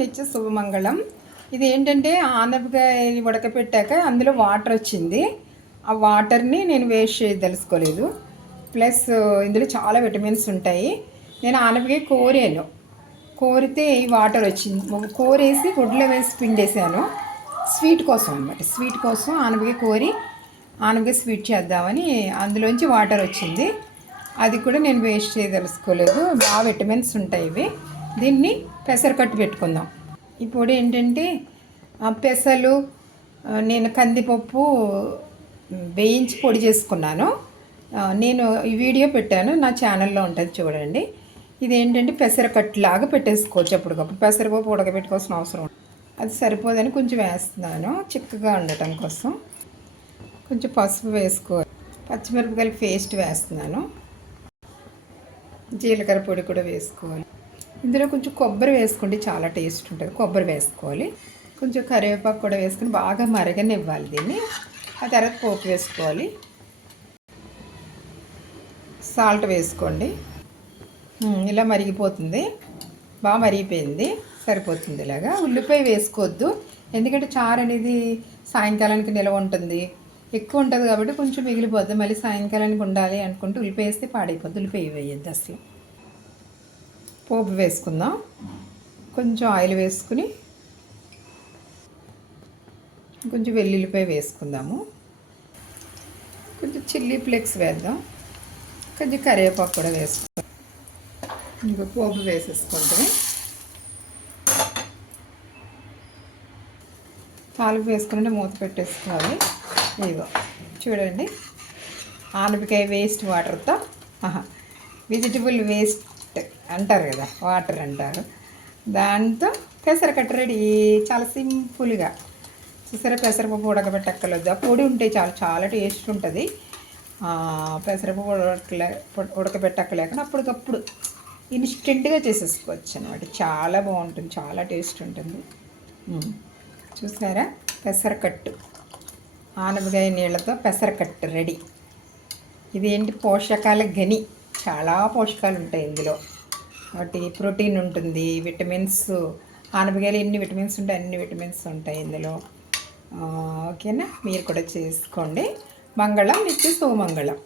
నిత్య శుభమంగళం. ఇది ఏంటంటే ఆనపకాయ ఉడకపెట్టాక అందులో వాటర్ వచ్చింది. ఆ వాటర్ని నేను వేస్ట్ చేయదలుచుకోలేదు. ప్లస్ ఇందులో చాలా విటమిన్స్ ఉంటాయి. నేను ఆనపకాయ కోరాను, కోరితే ఈ వాటర్ వచ్చింది. కోరేసి గుడ్లో వేసి పిండేసాను. స్వీట్ కోసం అన్నమాట. స్వీట్ కోసం ఆనపకాయ కోరి ఆనపకాయ స్వీట్ చేద్దామని అందులోంచి వాటర్ వచ్చింది. అది కూడా నేను వేస్ట్ చేయదలుచుకోలేదు. బాగా విటమిన్స్ ఉంటాయి ఇవి. దీన్ని పెసరకట్టు పెట్టుకుందాం. ఈ పొడి ఏంటంటే పెసలు, నేను కందిపప్పు వేయించి పొడి చేసుకున్నాను. నేను ఈ వీడియో పెట్టాను, నా ఛానల్లో ఉంటుంది చూడండి. ఇది ఏంటంటే పెసరకట్టు లాగా పెట్టేసుకోవచ్చు. అప్పటికప్పుడు పెసరపప్పు ఉడకబెట్టుకోవాల్సిన అవసరం అది సరిపోదని కొంచెం వేస్తున్నాను, చిక్కగా ఉండటం కోసం. కొంచెం పసుపు వేసుకోవాలి, పచ్చిమిరపకాయలు పేస్ట్ వేస్తున్నాను, జీలకర్ర పొడి కూడా వేసుకోవాలి. ఇందులో కొంచెం కొబ్బరి వేసుకోండి, చాలా టేస్ట్ ఉంటుంది. కొబ్బరి వేసుకోవాలి, కొంచెం కరివేపాకు కూడా వేసుకొని బాగా మరగనివ్వాలి దీన్ని. ఆ తర్వాత పోపు వేసుకోవాలి, సాల్ట్ వేసుకోండి. ఇలా మరిగిపోతుంది, బాగా మరిగిపోయింది, సరిపోతుంది. ఇలాగా ఉల్లిపాయ వేసుకోవద్దు, ఎందుకంటే చారు అనేది సాయంకాలానికి నిలవ ఉంటుంది, ఎక్కువ ఉంటుంది కాబట్టి కొంచెం మిగిలిపోద్ది. మళ్ళీ సాయంకాలానికి ఉండాలి అనుకుంటే ఉల్లిపాయ వేస్తే పాడైపోద్ది. ఉల్లిపాయ వేయద్దు అసలు. పోపు వేసుకుందాం. కొంచెం ఆయిల్ వేసుకుని కొంచెం వెల్లుల్లిపాయ వేసుకుందాము. కొంచెం చిల్లీ ఫ్లేక్స్ వేద్దాం, కొంచెం కరివేపాకు కూడా వేసుకుందాం. ఇంకా పోపు వేసేసుకుంటే తాలింపు వేసుకుంటే మూత పెట్టేసుకోవాలి. ఇదిగో చూడండి, ఆనపకాయ వేస్ట్ వాటర్తో, వెజిటబుల్ వేస్ట్ అంటారు కదా, వాటర్ అంటారు, దాంతో పెసరకట్టు రెడీ. చాలా సింపుల్గా. చూసారా, పెసరపప్పు ఉడకబెట్టక్కర్లేదు, ఆ పొడి ఉంటే చాలా చాలా టేస్ట్ ఉంటుంది. పెసరపప్పు ఉడకబెట్టక్కలేకుండా అప్పటికప్పుడు ఇన్స్టెంట్గా చేసేసుకోవచ్చు అనమాట. చాలా బాగుంటుంది, చాలా టేస్ట్ ఉంటుంది. చూసారా, పెసరకట్టు, ఆనపకాయ నీళ్ళతో పెసరకట్టు రెడీ. ఇదేంటి, పోషకాల గని, చాలా పోషకాలు ఉంటాయి ఇందులో. వాటి ప్రోటీన్ ఉంటుంది, విటమిన్స్, ఆనపకాయలు ఎన్ని విటమిన్స్ ఉంటాయి అన్ని విటమిన్స్ ఉంటాయి ఇందులో. ఓకేనా, మీరు కూడా చేసుకోండి. మంగళం నిత్య శుభమంగళం.